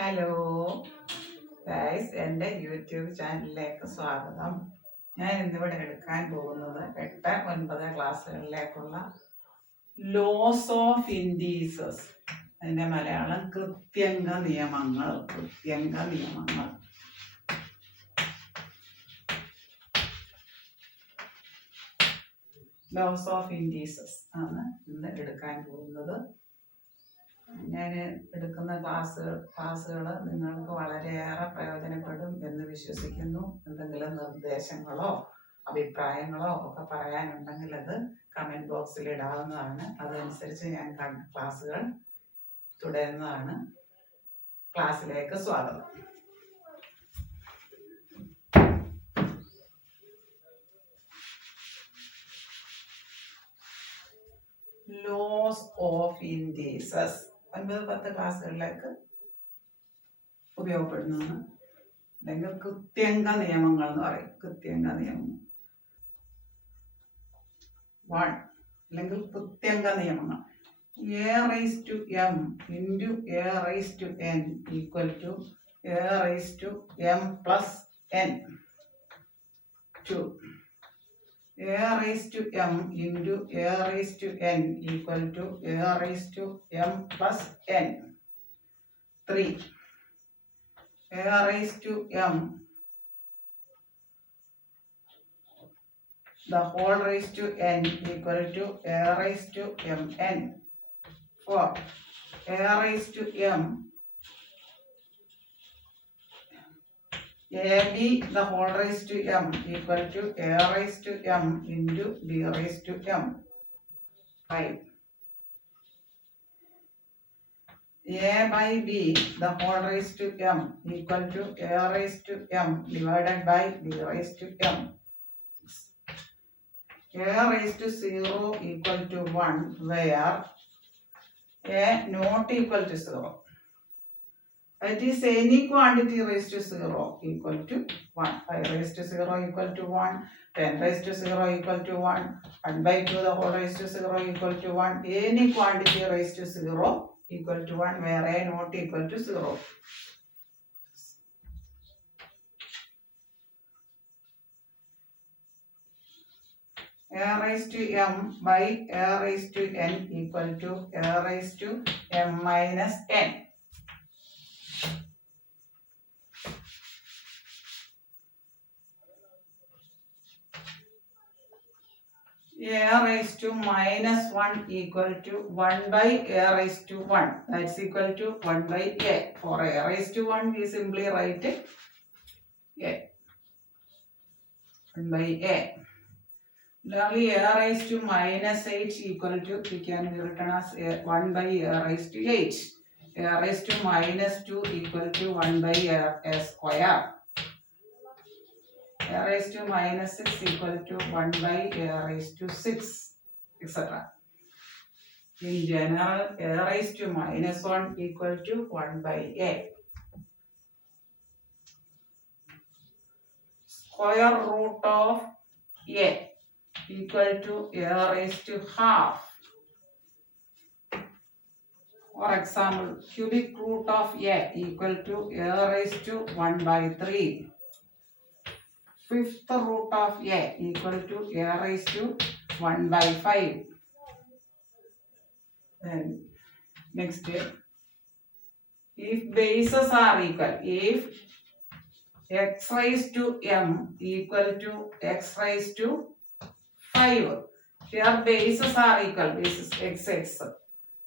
Hello guys, എൻ്റെ YouTube ചാനലിലേക്ക് സ്വാഗതം. ഞാൻ ഇന്നിവിടെ എടുക്കാൻ പോകുന്നത് 8-9 ക്ലാസ്സുകളിലേക്കുള്ള ലോസ് ഓഫ് ഇൻഡീസസ്, അതിൻ്റെ മലയാളം കൃത്യംഗ നിയമങ്ങൾ. ലോസ് ഓഫ് ഇൻഡീസസ് ആണ് ഇന്ന് എടുക്കാൻ പോകുന്നത്. ഞാൻ എടുക്കുന്ന ക്ലാസ്സുകൾ നിങ്ങൾക്ക് വളരെയേറെ പ്രയോജനപ്പെടും എന്ന് വിശ്വസിക്കുന്നു. എന്തെങ്കിലും നിർദ്ദേശങ്ങളോ അഭിപ്രായങ്ങളോ ഒക്കെ പറയാനുണ്ടെങ്കിൽ അത് കമൻറ്റ് ബോക്സിൽ ഇടാവുന്നതാണ്. അതനുസരിച്ച് ഞാൻ ക്ലാസ്സുകൾ തുടരുന്നതാണ്. ക്ലാസ്സിലേക്ക് സ്വാഗതം. ലോസ് ഓഫ് ഇൻഡീസസ് 9-10 ക്ലാസ്സുകളിലേക്ക് ഉപയോഗപ്പെടുന്നതാണ്. അല്ലെങ്കിൽ കൃത്യംഗ നിയമങ്ങൾ എന്ന് പറയും. കൃത്യംഗ നിയമങ്ങൾ 1 അല്ലെങ്കിൽ കൃത്യംഗ നിയമങ്ങൾ. a⁻m into a⁻n equal to a⁻m plus n. 2 a⁻m into a⁻n equal to a⁻m plus n. 3 a⁻m the whole raised to n equal to a⁻mn. 4 a⁻m ab the whole raised to m equal to a⁻m into b⁻m. 5 a by b the whole raised to m equal to a⁻m divided by b⁻m. a raised to 0 equal to 1 where a not equal to 0. That is any quantity raised to 0 equal to 1. 5 raised to 0 equal to 1. 10 raised to 0 equal to 1. 1 by 2 the whole raised to 0 equal to 1. Any quantity raised to 0 equal to 1 where a not equal to 0. a raised to m by a raised to n equal to a raised to m minus n. a raised to minus 1 equal to 1 by a raised to 1. That's equal to 1 by a. For a raised to 1 we simply write a. 1 by a. Only a raised to minus 8 equal to, we can be written as 1 by a raised to 8. a raised to minus 2 equal to 1 by a square. a raised to minus 6 equal to 1 by a raised to 6, etc. In general, a raised to minus 1 equal to 1 by a. Square root of a equal to a raised to half. For example, cubic root of a equal to a raised to 1 by 3. Fifth root of a equal to a raised to 1 by 5. Then next, if bases are equal, if x raised to m equal to x raised to 5, here bases are equal, bases x,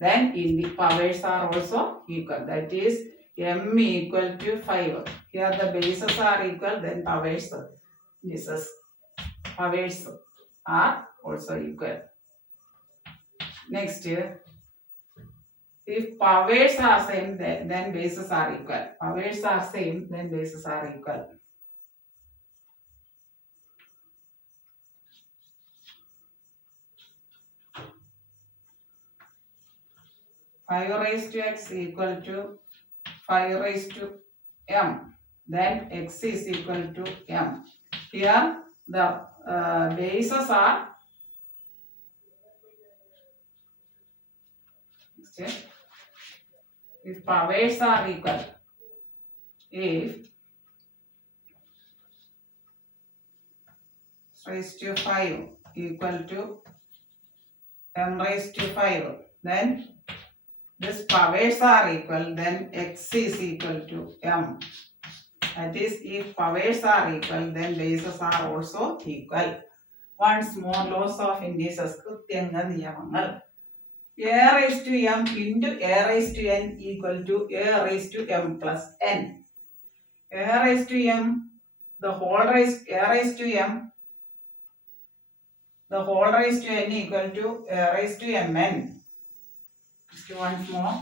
then in the powers are also equal, that is m equal to 5. Here the bases are equal, then powers are also equal. Next, if powers are same, then bases are equal. Powers are same, then bases are equal. Five raised to x equal to 5 raised to m, then x is equal to m. Here the bases are if powers are equal, if x raised to 5 equal to m raised to 5, then these powers are equal, then x is equal to m. That is, if powers are equal, then bases are also equal. Once more, laws of indices. കൃത്യംഗ നിയമങ്ങൾ. A raised to m into a raised to n equal to a raised to m plus n. A raised to m, the whole raised, a raised to m, the whole raised to n equal to a raised to mn. Once more.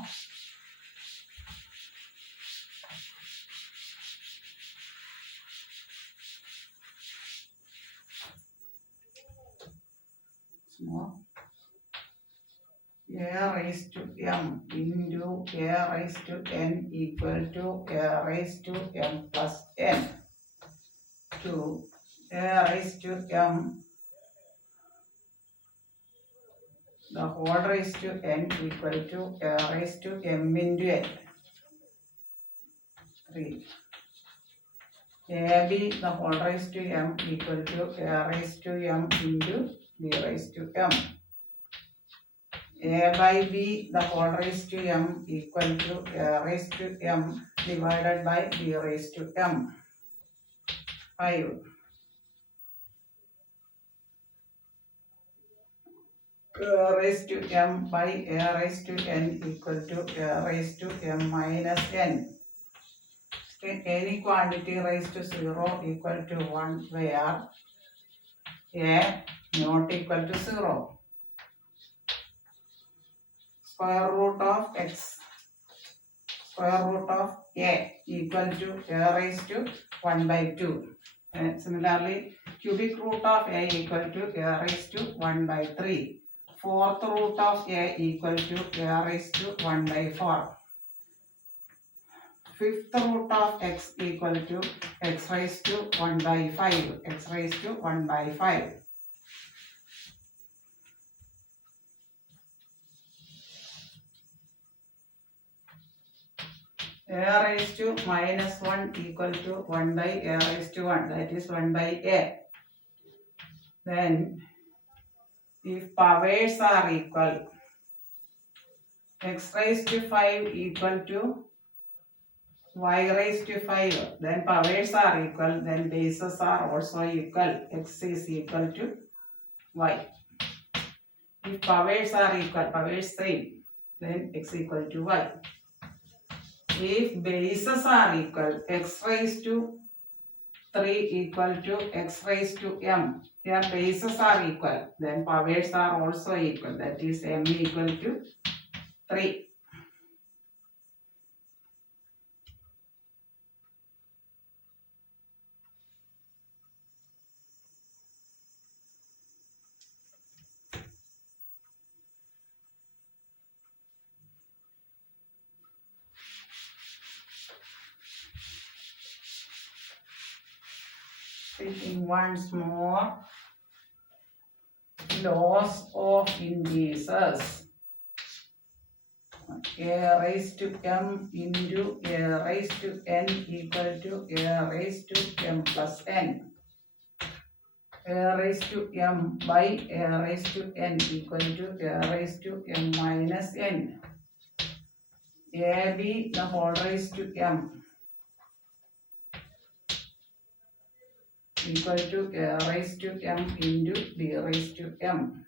A raised to m into a raised to n equal to a raised to m plus n to a raised to m, the whole raised to n equal to a raised to m into n. 3. AB, the whole raised to m equal to a raised to m into b raised to m. A by b, the whole raised to m equal to a raised to m divided by b raised to m. 5. A raised to m by a raised to n equal to a raised to m minus n. Any quantity raised to 0 equal to 1 where a not equal to 0. Square root of x, square root of a equal to a raised to 1 by 2. And similarly, cubic root of a equal to a raised to 1 by 3. Fourth root of a equal to a raised to 1 by 4. Fifth root of x equal to x raised to 1 by 5. X raised to 1 by 5. A raised to minus 1 equal to 1 by a raised to 1. That is 1 by a. Then, if powers are equal, x raised to 5 equal to y raised to 5, then powers are equal, then bases are also equal. X is equal to y. If powers are equal, powers same, then x equal to y. If bases are equal, x raised to 3 equal to x raised to m. Here bases are equal, then powers are also equal. That is m equal to 3. Taking once more, laws of indices. A raised to m into a raised to n equal to a raised to m plus n. A raised to m by a raised to n equal to a raised to m minus n. AB, the whole raised to m equal to a raised to m into b raised to m.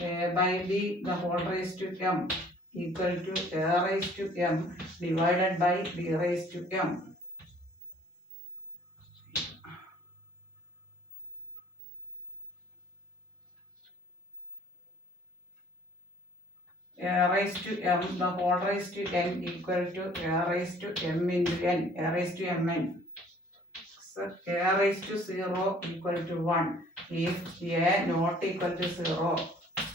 A by b, the whole raised to m equal to a raised to m divided by b raised to m. A raised to m, the whole raised to n equal to a raised to m into n, a raised to mn. So a raised to 0 equal to 1. If a not equal to 0,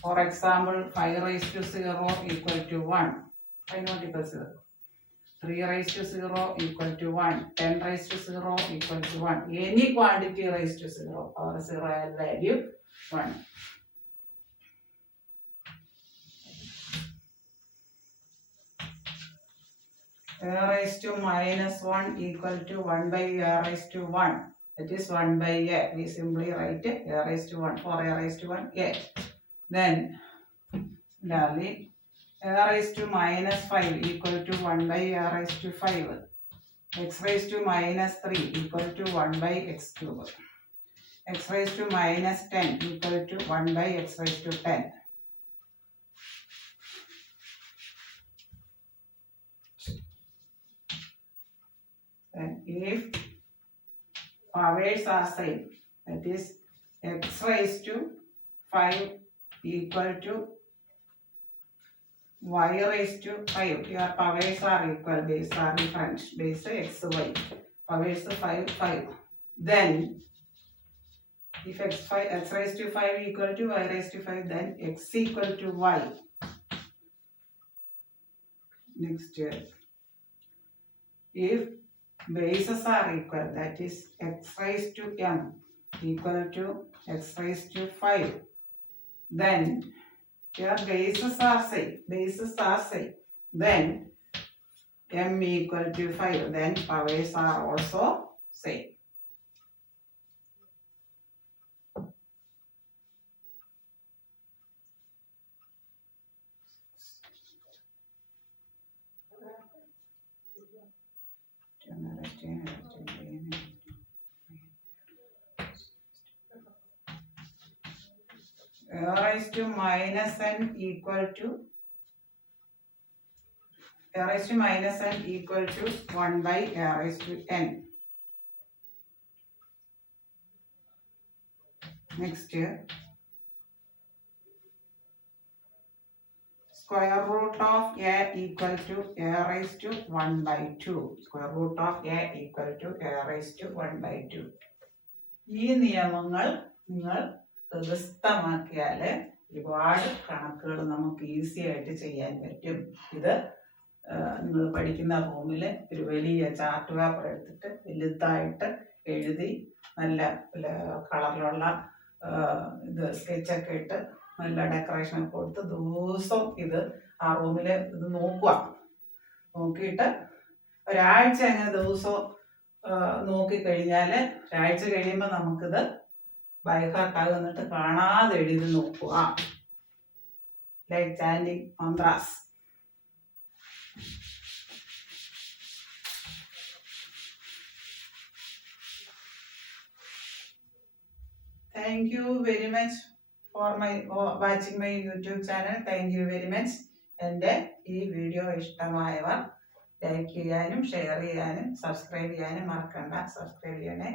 for example, 5 raised to 0 equal to 1. 5 not equal to 0. 3 raised to 0 equal to 1. 10 raised to 0 equal to 1. Any quantity raised to 0 or 0 value 1. a raised to minus 1 equal to 1 by a raised to 1. That is 1 by a. We simply write a raised to 1 for a raised to 1 a. Then similarly a raised to minus 5 equal to 1 by a raised to 5. X raised to minus 3 equal to 1 by x cube. X raised to minus 10 equal to 1 by x raised to 10. Then if powers are same, that is x raised to 5 equal to y raised to 5. Your powers are equal, base are different. Base x, y. Powers 5, 5. Then if x raised to 5 equal to y raised to 5, then x equal to y. Next, if bases are equal, that is x raised to m equal to x raised to 5, then here bases are same. Then m equal to 5, then powers are also same. A raised to minus n equal to 1 by a raised to n. Next, square root of a equal to a raised to 1 by 2. Square root of a equal to a raised to 1 by 2. ഈ നിയമങ്ങൾ നിങ്ങൾ ഹൃദയസ്ഥമാക്കിയാൽ ഒരുപാട് കണക്കുകൾ നമുക്ക് easy ആയിട്ട് ചെയ്യാൻ പറ്റും. ഇത് നിങ്ങൾ പഠിക്കുന്ന റൂമിൽ ഒരു വലിയ ചാർട്ട് പേപ്പർ എടുത്തിട്ട് വലുതായിട്ട് എഴുതി നല്ല കളറിലുള്ള ഇത് സ്കെച്ചൊക്കെ ഇട്ട് നല്ല ഡെക്കറേഷൻ ഒക്കെ കൊടുത്ത് ദിവസം ഇത് ആ റൂമിൽ ഇത് നോക്കിയിട്ട് ഒരാഴ്ച അങ്ങനെ ദിവസവും നോക്കിക്കഴിഞ്ഞാൽ ഒരാഴ്ച കഴിയുമ്പോൾ നമുക്കിത് ബൈഹാർട്ടാകും. എന്നിട്ട് കാണാതെ എഴുതി നോക്കുക. Like chanting mantras. Thank you very much for watching my YouTube channel. Thank you very much. എൻ്റെ ഈ വീഡിയോ ഇഷ്ടമായവർ ലൈക്ക് ചെയ്യാനും ഷെയർ ചെയ്യാനും സബ്സ്ക്രൈബ് ചെയ്യാനും മറക്കണ്ട. സബ്സ്ക്രൈബ് ചെയ്യണേ.